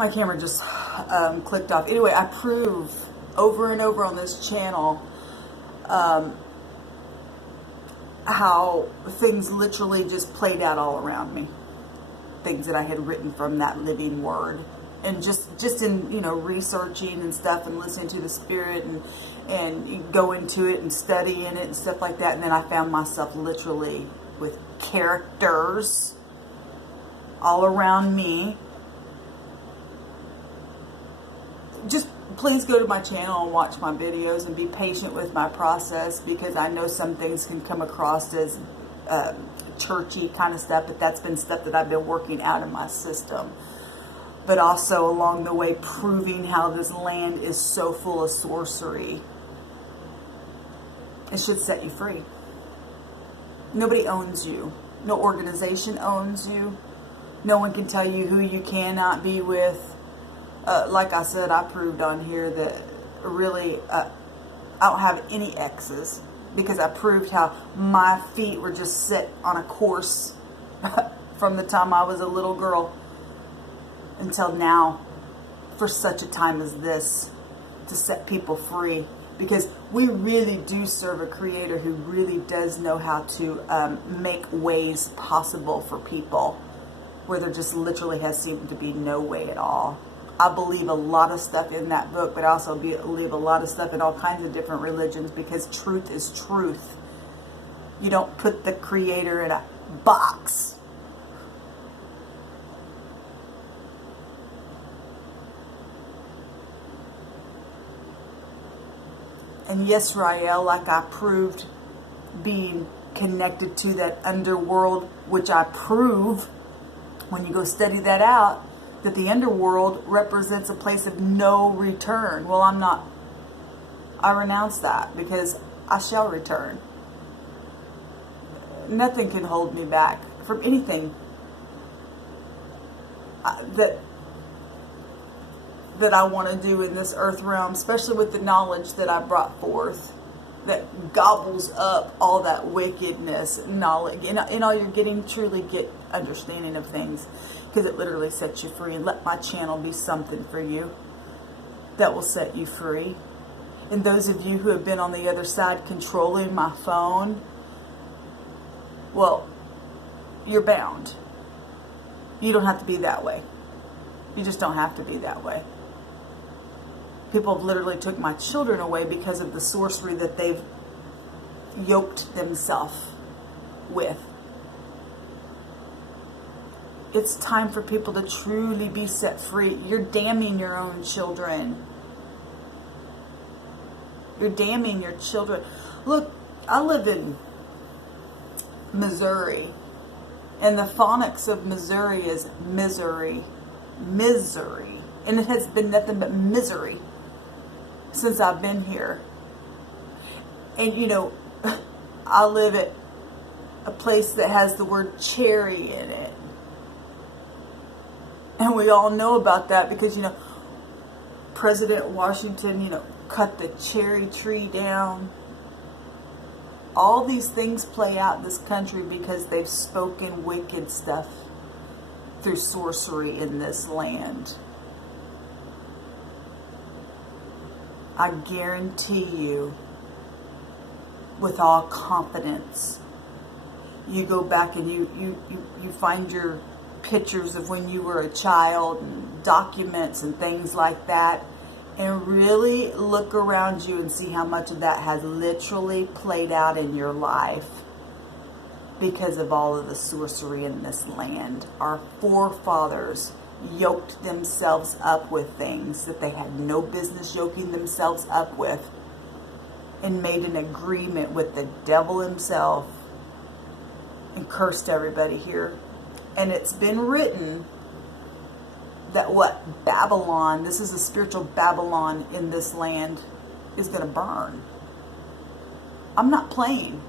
My camera just clicked off. Anyway, I prove over and over on this channel how things literally just played out all around me. Things that I had written from that living word. And just in, you know, researching and stuff and listening to the Spirit and go into it and studying it and stuff like that. And then I found myself literally with characters all around me. Just please go to my channel and watch my videos and be patient with my process, because I know some things can come across as churchy kind of stuff, but that's been stuff that I've been working out in my system. But also along the way proving how this land is so full of sorcery. It should set you free. Nobody owns you. No organization owns you. No one can tell you who you cannot be with. Like I said, I proved on here that really I don't have any exes, because I proved how my feet were just set on a course from the time I was a little girl until now, for such a time as this, to set people free. Because we really do serve a creator who really does know how to make ways possible for people where there just literally has seemed to be no way at all. I believe a lot of stuff in that book, but I also believe a lot of stuff in all kinds of different religions, because truth is truth. You don't put the creator in a box. And yes, Rael, like I proved, being connected to that underworld, which I prove when you go study that out, that the underworld represents a place of no return. Well, I'm not. I renounce that, because I shall return. Nothing can hold me back from anything that I want to do in this earth realm, especially with the knowledge that I brought forth, that gobbles up all that wickedness, knowledge, and all you're getting, truly get understanding of things, because it literally sets you free. And let my channel be something for you that will set you free. And those of you who have been on the other side controlling my phone, well, you're bound. You don't have to be that way. You just don't have to be that way. People have literally took my children away because of the sorcery that they've yoked themselves with. It's time for people to truly be set free. You're damning your own children. You're damning your children. Look, I live in Missouri, and the phonics of Missouri is misery. Misery. And it has been nothing but misery since I've been here. And you know, I live at a place that has the word cherry in it. And we all know about that because, you know, President Washington, you know, cut the cherry tree down. All these things play out in this country because they've spoken wicked stuff through sorcery in this land. I guarantee you, with all confidence, you go back and you find your pictures of when you were a child and documents and things like that, and really look around you and see how much of that has literally played out in your life because of all of the sorcery in this land. Our forefathers yoked themselves up with things that they had no business yoking themselves up with, and made an agreement with the devil himself and cursed everybody here. And it's been written that what? Babylon, this is a spiritual Babylon in this land, is going to burn. I'm not playing.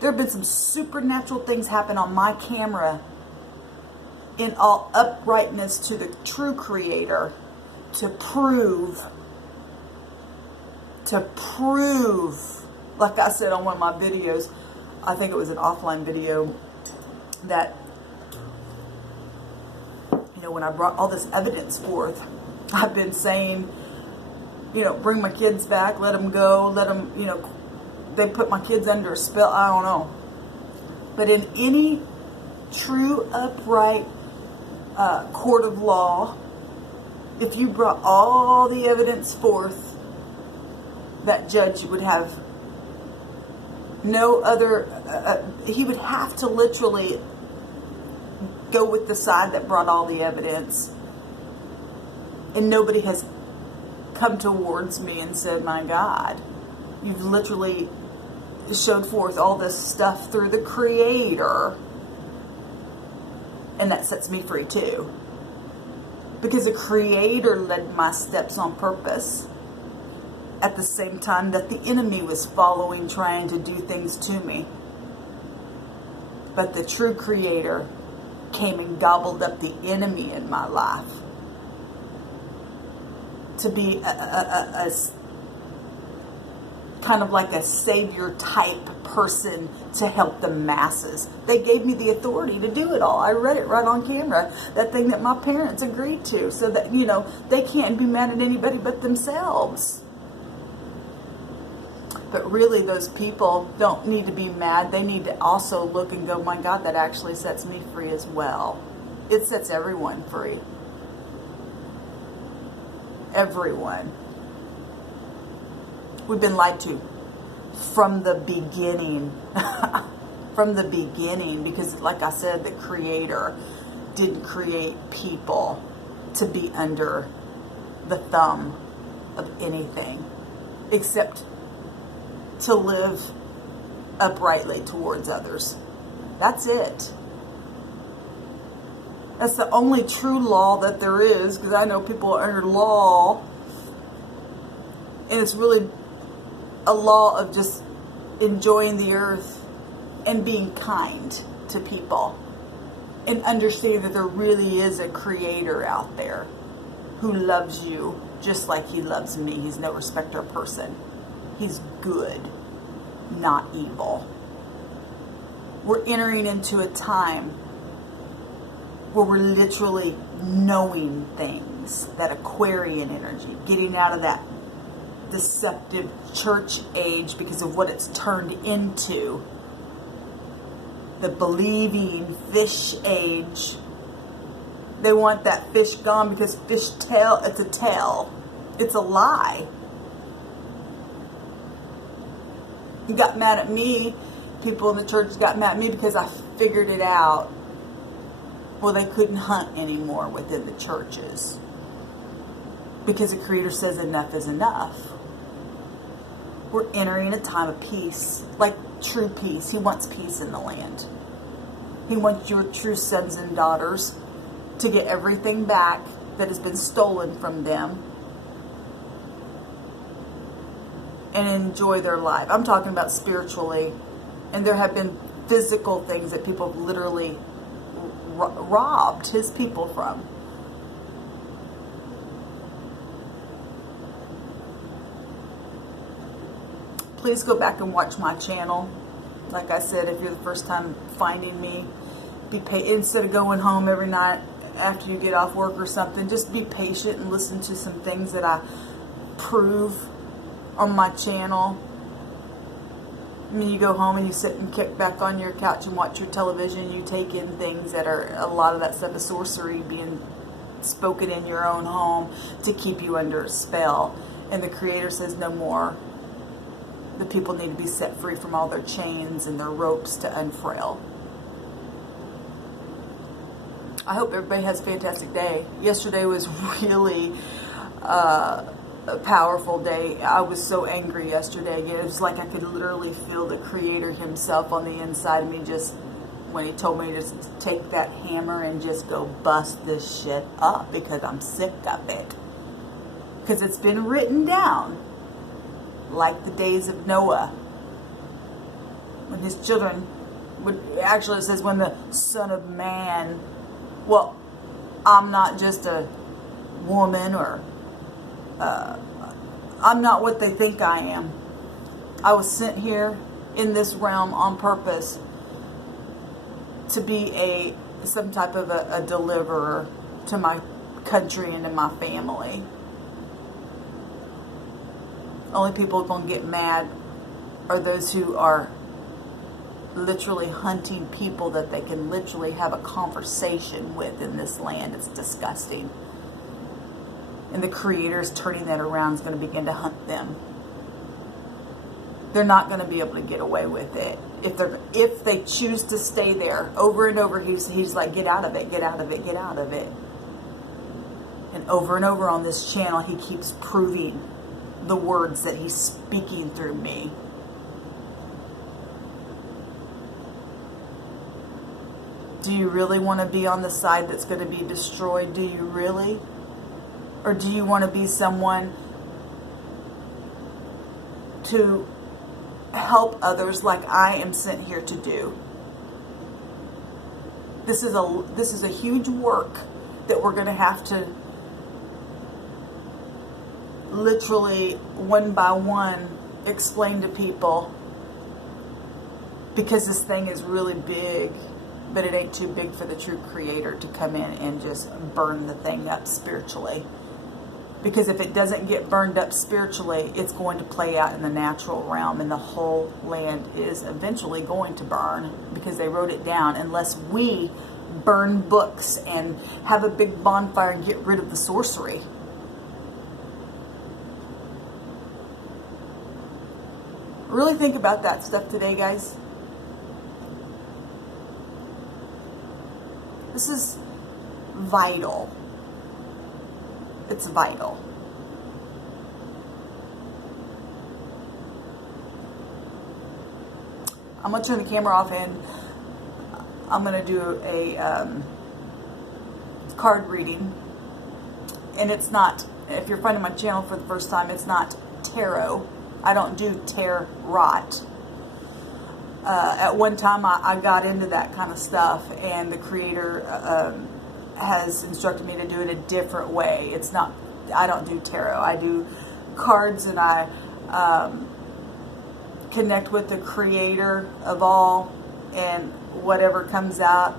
There have been some supernatural things happen on my camera in all uprightness to the true creator to prove, like I said on one of my videos, I think it was an offline video, that When I brought all this evidence forth, I've been saying, bring my kids back, let them go, let them, they put my kids under a spell. I don't know. But in any true, upright court of law, if you brought all the evidence forth, that judge would have no other, he would have to literally go with the side that brought all the evidence. And nobody has come towards me and said, my God, you've literally showed forth all this stuff through the Creator. And that sets me free too. Because the Creator led my steps on purpose. At the same time that the enemy was following, trying to do things to me. But the true Creator came and gobbled up the enemy in my life. To be a kind of like a savior type person to help the masses. They gave me the authority to do it all. I read it right on camera. That thing that my parents agreed to. So that, they can't be mad at anybody but themselves. But really, those people don't need to be mad. They need to also look and go, my God, that actually sets me free as well. It sets everyone free. Everyone. We've been lied to from the beginning. From the beginning. Because like I said, the Creator didn't create people to be under the thumb of anything. Except to live uprightly towards others. That's it. That's the only true law that there is, because I know people are under law, and it's really a law of just enjoying the earth and being kind to people and understanding that there really is a Creator out there who loves you just like He loves me. He's no respecter of person. He's good, not evil. We're entering into a time where we're literally knowing things, that Aquarian energy, getting out of that deceptive church age because of what it's turned into. The believing fish age. They want that fish gone because fish tell, it's a tell. It's a lie. You got mad at me. People in the church got mad at me because I figured it out. Well, they couldn't hunt anymore within the churches. Because the Creator says enough is enough. We're entering a time of peace. Like true peace. He wants peace in the land. He wants your true sons and daughters to get everything back that has been stolen from them. And enjoy their life. I'm talking about spiritually. And there have been physical things that people have literally robbed His people from. Please go back and watch my channel. Like I said, if you're the first time finding me, instead of going home every night after you get off work or something, just be patient and listen to some things that I prove on my channel. I mean, you go home and you sit and kick back on your couch and watch your television. You take in things that are, a lot of that stuff is sorcery being spoken in your own home to keep you under a spell. And the Creator says no more. The people need to be set free from all their chains and their ropes to unfurl. I hope everybody has a fantastic day. Yesterday was really a powerful day. I was so angry yesterday. It was like I could literally feel the Creator Himself on the inside of me, just when He told me to take that hammer and just go bust this shit up, because I'm sick of it. Because it's been written down, like the days of Noah, when his children would, actually it says when the Son of Man, well, I'm not just a woman, or I'm not what they think I am. I was sent here in this realm on purpose to be some type of a deliverer, to my country and to my family. Only people who are going to get mad are those who are literally hunting people that they can literally have a conversation with in this land. It's disgusting. And the Creator is turning that around, is going to begin to hunt them. They're not going to be able to get away with it. If they choose to stay there, over and over, he's like, get out of it, get out of it, get out of it. And over on this channel, he keeps proving the words that he's speaking through me. Do you really want to be on the side that's going to be destroyed? Do you really? Or do you want to be someone to help others like I am sent here to do? This is a huge work that we're going to have to literally one by one explain to people, because this thing is really big, but it ain't too big for the true Creator to come in and just burn the thing up spiritually. Because if it doesn't get burned up spiritually, it's going to play out in the natural realm, and the whole land is eventually going to burn, because they wrote it down. Unless we burn books and have a big bonfire and get rid of the sorcery. Really think about that stuff today, guys. This is vital. It's vital. I'm going to turn the camera off, and I'm going to do a card reading. And it's not, if you're finding my channel for the first time, it's not tarot. I don't do tarot. At one time, I got into that kind of stuff, and the Creator has instructed me to do it a different way. It's not, I don't do tarot. I do cards, and I connect with the Creator of all, and whatever comes out,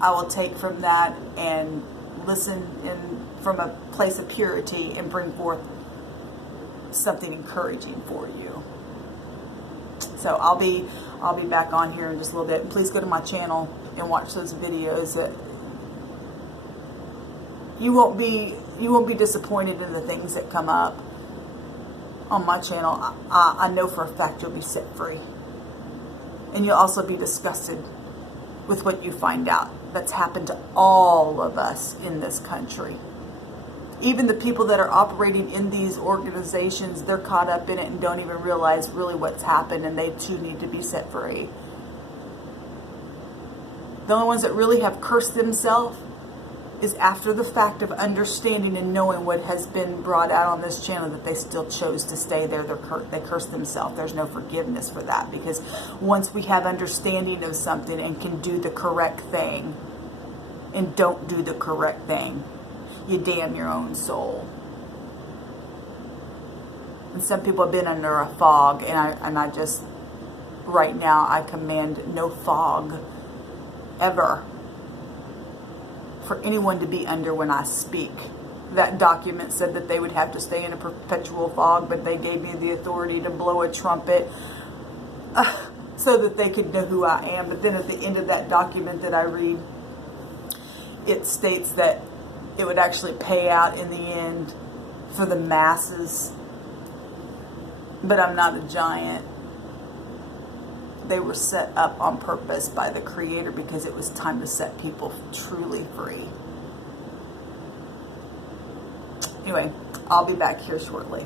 I will take from that and listen from a place of purity and bring forth something encouraging for you. So I'll be back on here in just a little bit. And please go to my channel and watch those videos. You won't be disappointed in the things that come up on my channel. I know for a fact you'll be set free. And you'll also be disgusted with what you find out. That's happened to all of us in this country. Even the people that are operating in these organizations, they're caught up in it and don't even realize really what's happened, and they too need to be set free. The only ones that really have cursed themselves is after the fact of understanding and knowing what has been brought out on this channel, that they still chose to stay there. They cursed themselves. There's no forgiveness for that, because once we have understanding of something and can do the correct thing and don't do the correct thing, you damn your own soul. And some people have been under a fog, and I just, right now, I command no fog ever for anyone to be under when I speak. That document said that they would have to stay in a perpetual fog, but they gave me the authority to blow a trumpet so that they could know who I am. But then at the end of that document that I read, it states that it would actually pay out in the end for the masses. But I'm not a giant. They were set up on purpose by the Creator, because it was time to set people truly free. Anyway, I'll be back here shortly.